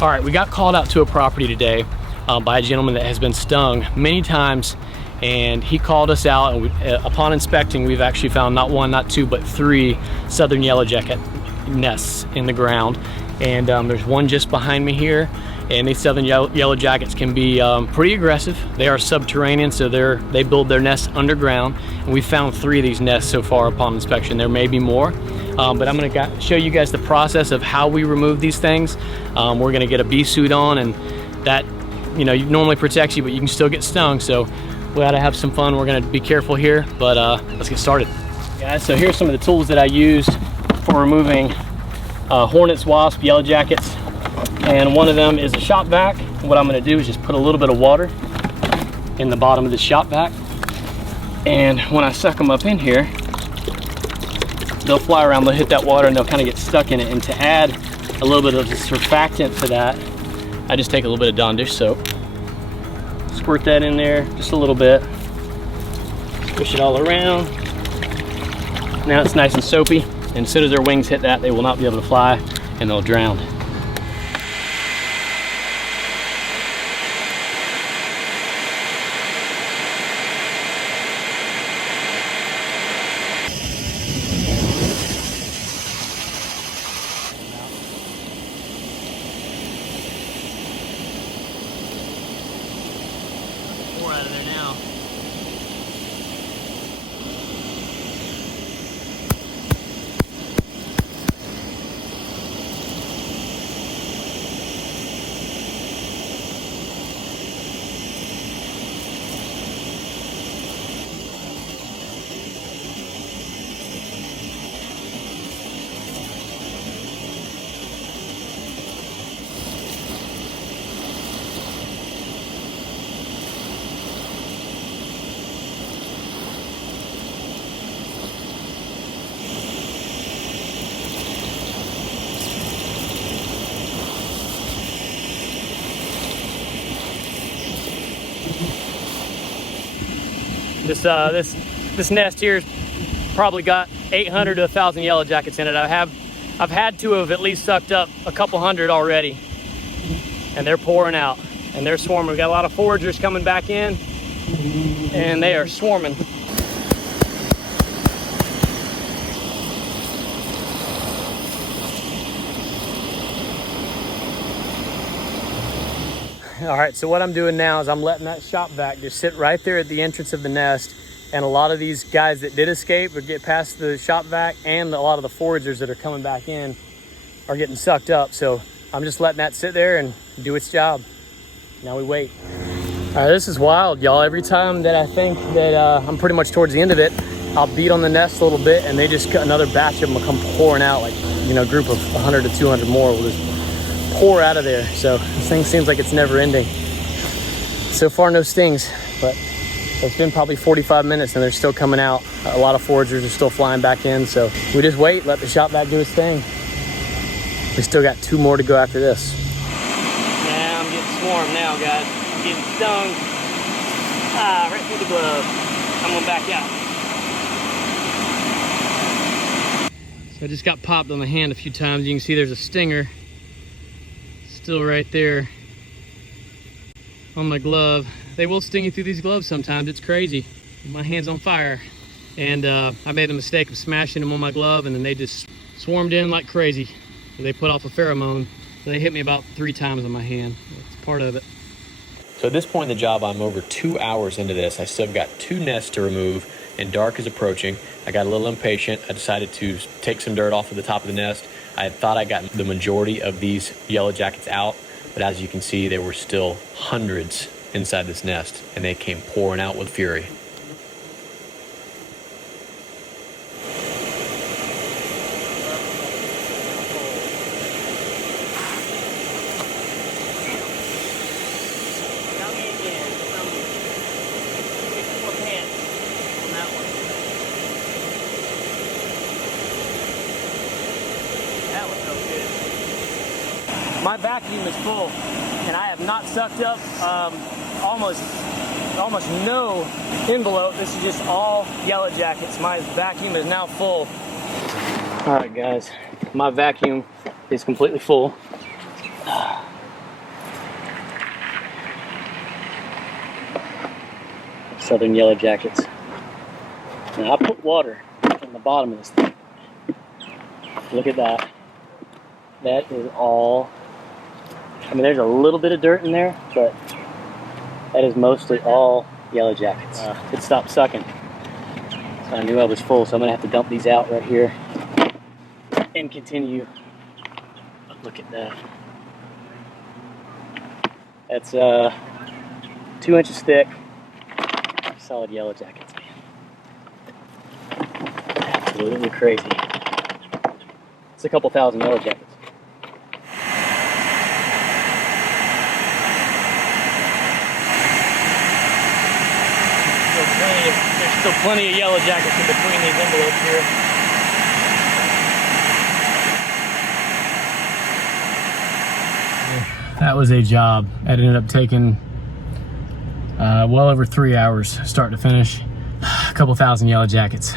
All right, we got called out to a property today by a gentleman that has been stung many times, and he called us out, and upon inspecting, we've actually found not one, not two, but 3 southern yellow jacket nests in the ground. And there's one just behind me here, and these southern yellow jackets can be pretty aggressive. They are subterranean, so they build their nests underground, and we found 3 of these nests so far upon inspection. There may be more, but I'm gonna show you guys the process of how we remove these things. We're gonna get a bee suit on, and that, you know, normally protects you, but you can still get stung, so we gotta have some fun. We're gonna be careful here, but let's get started. Guys, so here's some of the tools that I used for removing hornets, wasps, yellow jackets, and one of them is a shop vac. What I'm gonna do is just put a little bit of water in the bottom of the shop vac, and when I suck them up in here, they'll fly around, they'll hit that water, and they'll kind of get stuck in it. And to add a little bit of the surfactant to that, I just take a little bit of Dawn dish soap, squirt that in there just a little bit, squish it all around. Now it's nice and soapy, and as soon as their wings hit that, they will not be able to fly, and they'll drown. More out of there now. This nest here's probably got 800 to 1,000 yellow jackets in it. I've had to have at least sucked up a couple hundred already, and they're pouring out and they're swarming. We got a lot of foragers coming back in, and they are swarming. All right, so what I'm doing now is I'm letting that shop vac just sit right there at the entrance of the nest, and a lot of these guys that did escape or get past the shop vac, and a lot of the foragers that are coming back in are getting sucked up. So I'm just letting that sit there and do its job. Now we wait. All right, this is wild, y'all. Every time that I think that I'm pretty much towards the end of it, I'll beat on the nest a little bit, and they just, another batch of them will come pouring out, like, you know, a group of 100 to 200 more will just pour out of there. So this thing seems like it's never ending. So far, no stings, but it's been probably 45 minutes and they're still coming out. A lot of foragers are still flying back in, so we just wait, let the shop vac do its thing. We still got 2 more to go after this. Now I'm getting swarmed now, guys. I'm getting stung. Right through the glove. I'm going back out. So I just got popped on the hand a few times. You can see there's a stinger still right there on my glove. They will sting you through these gloves sometimes. It's crazy. My hand's on fire. And I made the mistake of smashing them on my glove, and then they just swarmed in like crazy. They put off a pheromone. So they hit me about 3 times on my hand. That's part of it. So at this point in the job, I'm over 2 hours into this. I still have got 2 nests to remove, and dark is approaching. I got a little impatient. I decided to take some dirt off of the top of the nest. I thought I got the majority of these yellow jackets out, but as you can see, there were still hundreds inside this nest, and they came pouring out with fury. My vacuum is full, and I have not sucked up almost no envelope. This is just all yellow jackets. My vacuum is now full. All right, guys, my vacuum is completely full. southern yellow jackets. Now I put water in the bottom of this thing. Look at that. That is all, I mean, there's a little bit of dirt in there, but that is mostly all yellow jackets. It stopped sucking. So I knew I was full, so I'm gonna have to dump these out right here and continue. Look at that. That's 2 inches thick, solid yellow jackets, man. Absolutely crazy. It's a couple thousand yellow jackets. There's still plenty of yellow jackets in between these envelopes here. That was a job. It ended up taking well over 3 hours, start to finish. A couple thousand yellow jackets.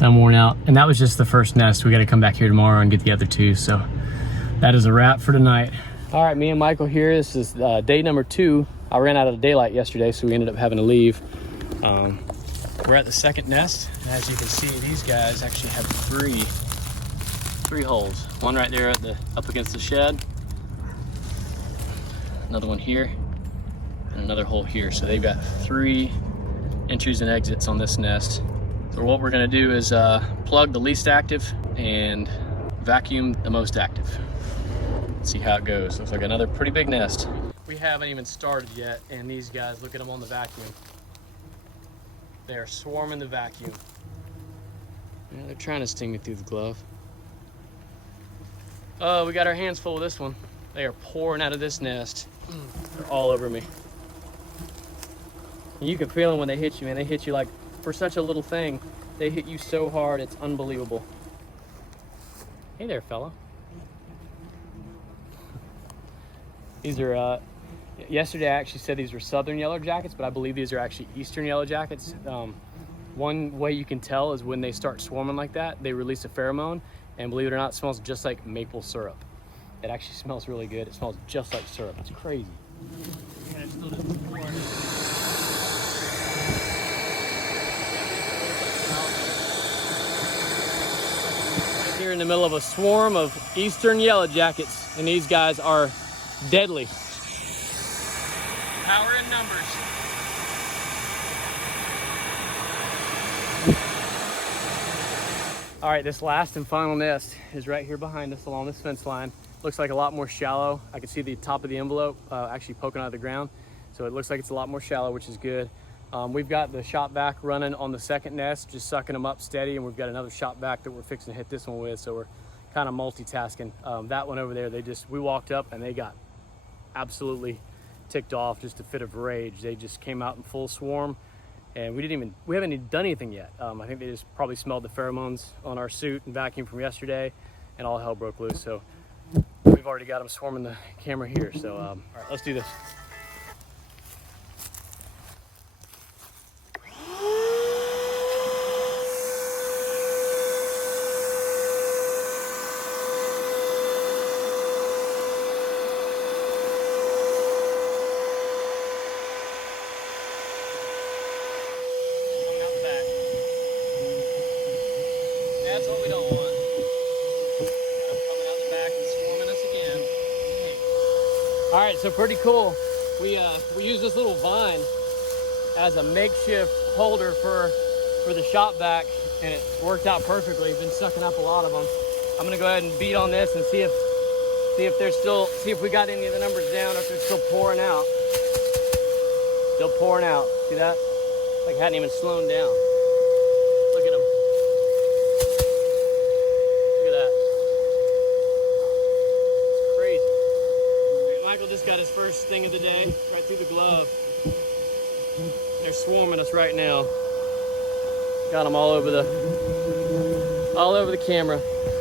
I'm worn out. And that was just the first nest. We got to come back here tomorrow and get the other two. So that is a wrap for tonight. All right, me and Michael here. This is day number 2. I ran out of daylight yesterday, so we ended up having to leave. We're at the second nest. And as you can see, these guys actually have three holes. One right there up against the shed. Another one here, and another hole here. So they've got 3 entries and exits on this nest. So what we're gonna do is plug the least active and vacuum the most active. Let's see how it goes. Looks like another pretty big nest. We haven't even started yet, and these guys, look at them on the vacuum. They are swarming the vacuum. Yeah, they're trying to sting me through the glove. Oh, we got our hands full with this one. They are pouring out of this nest. They're all over me. And you can feel them when they hit you, man. They hit you like, for such a little thing, they hit you so hard, it's unbelievable. Hey there, fella. These are, yesterday I actually said these were southern yellow jackets, but I believe these are actually eastern yellow jackets. One way you can tell is when they start swarming like that, they release a pheromone, and believe it or not, it smells just like maple syrup. It actually smells really good. It smells just like syrup. It's crazy. Here in the middle of a swarm of eastern yellow jackets, and these guys are deadly. Power in numbers. All right, this last and final nest is right here behind us along this fence line. Looks like a lot more shallow. I can see the top of the envelope actually poking out of the ground. So it looks like it's a lot more shallow, which is good. We've got the shop vac running on the second nest, just sucking them up steady, and we've got another shop vac that we're fixing to hit this one with, so we're kind of multitasking. That one over there, we walked up and they got absolutely ticked off, just a fit of rage. They just came out in full swarm, and we haven't even done anything yet. I think they just probably smelled the pheromones on our suit and vacuum from yesterday, and all hell broke loose. So we've already got them swarming the camera here. So all right, let's do this. That's what we don't want. Got them coming out the back and swarming us again. All right, so pretty cool. We use this little vine as a makeshift holder for the shop vac, and it worked out perfectly. Been sucking up a lot of them. I'm gonna go ahead and beat on this and see if we got any of the numbers down, or if they're still pouring out. Still pouring out. See that? Like hadn't even slowed down. Look at them. Look at that. It's crazy. Michael just got his first sting of the day, right through the glove. They're swarming us right now. Got them all over the camera.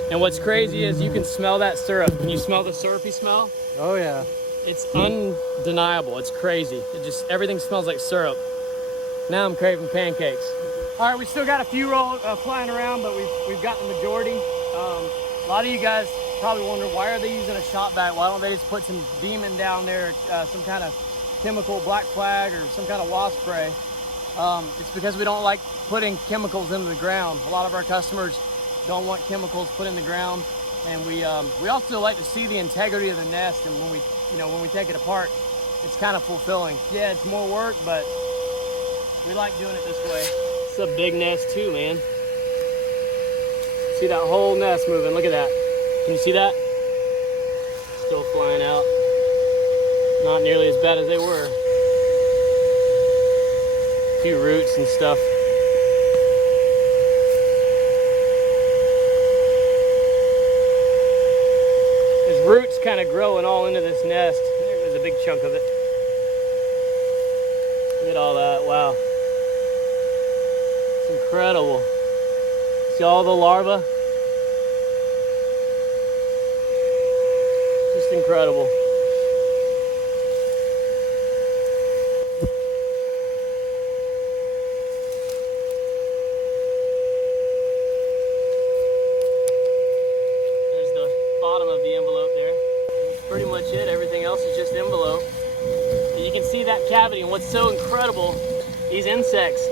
And what's crazy is you can smell that syrup. Can you smell the syrupy smell? Oh yeah. It's undeniable. It's crazy. Everything smells like syrup. Now I'm craving pancakes. All right, we still got a few flying around, but we've got the majority. A lot of you guys probably wonder, why are they using a shop vac? Why don't they just put some demon down there, some kind of chemical black flag or some kind of wasp spray? It's because we don't like putting chemicals into the ground. A lot of our customers don't want chemicals put in the ground, and we also like to see the integrity of the nest. And when we take it apart, it's kind of fulfilling. Yeah, it's more work, but we like doing it this way. It's a big nest too, man. See that whole nest moving? Look at that. Can you see that? Still flying out. Not nearly as bad as they were. A few roots and stuff. There's roots kind of growing all into this nest. There's a big chunk of it. Look at all that, wow. It's incredible. See all the larvae? Just incredible. There's the bottom of the envelope there. That's pretty much it. Everything else is just envelope. And you can see that cavity, and what's so incredible, these insects,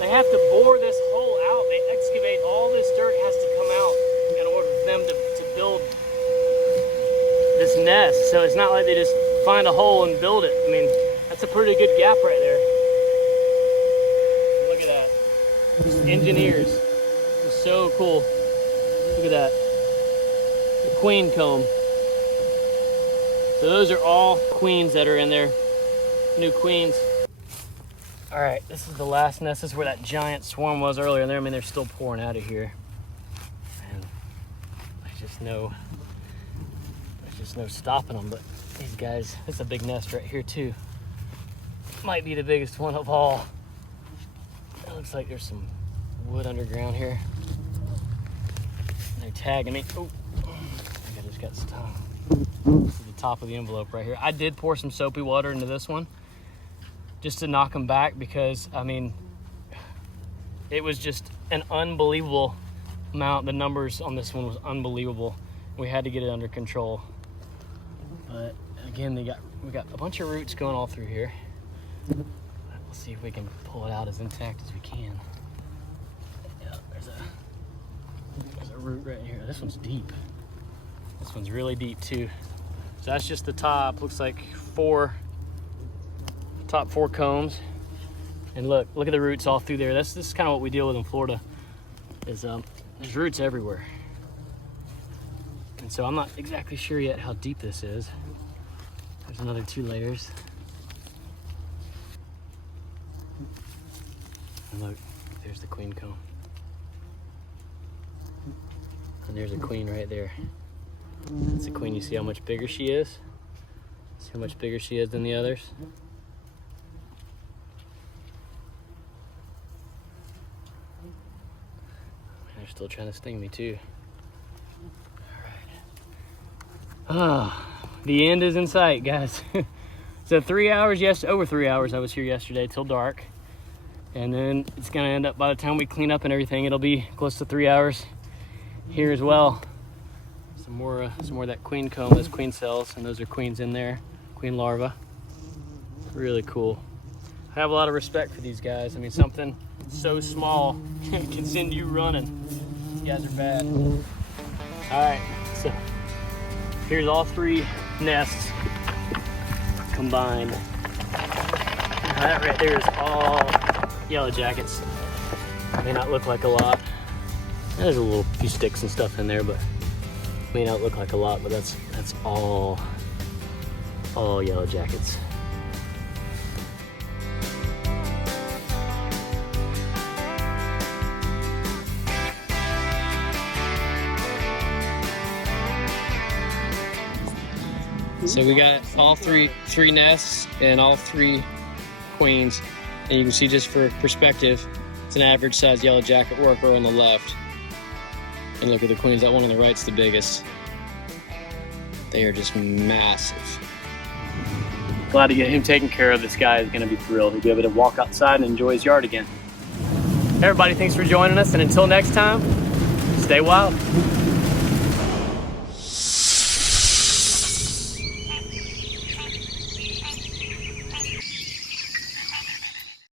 they have to bore this hole out. They excavate, all this dirt has to come out in order for them to build this nest. So it's not like they just find a hole and build it. I mean, that's a pretty good gap right there. Look at that. Just engineers. It's so cool. Look at that. The queen comb. So those are all queens that are in there. New queens. All right, this is the last nest. This is where that giant swarm was earlier. I mean, they're still pouring out of here. And there's just no stopping them. But these guys, it's a big nest right here too. Might be the biggest one of all. It looks like there's some wood underground here. They're tagging me. Oh, I think I just got stung. This is the top of the envelope right here. I did pour some soapy water into this one just to knock them back, because I mean, it was just an unbelievable amount. The numbers on this one was unbelievable. We had to get it under control. But again, we got a bunch of roots going all through here. We'll see if we can pull it out as intact as we can. Yeah, there's a root right here. This one's deep. This one's really deep too. So that's just the top. Looks like top four combs. And look at the roots all through there. This is kind of what we deal with in Florida. Is there's roots everywhere. And so I'm not exactly sure yet how deep this is. There's another 2 layers. And look, there's the queen comb. And there's a queen right there. That's the queen. You see how much bigger she is? See how much bigger she is than the others? They're still trying to sting me too. All right. Oh, the end is in sight, guys. So 3 hours, over 3 hours I was here yesterday till dark. And then it's gonna end up, by the time we clean up and everything, it'll be close to 3 hours here as well. Some more of that queen comb, those queen cells, and those are queens in there, queen larvae. Really cool. I have a lot of respect for these guys. I mean, something so small can send you running. You guys are bad. All right, so here's all 3 nests combined. Now that right there is all yellow jackets. May not look like a lot. There's a few sticks and stuff in there, but may not look like a lot, but that's all yellow jackets. So we got all three nests and all 3 queens, and you can see, just for perspective, it's an average size yellow jacket worker on the left. And look at the queens. That one on the right's the biggest. They are just massive. Glad to get him taken care of. This guy is going to be thrilled. He'll be able to walk outside and enjoy his yard again. Everybody, thanks for joining us, and until next time, stay wild.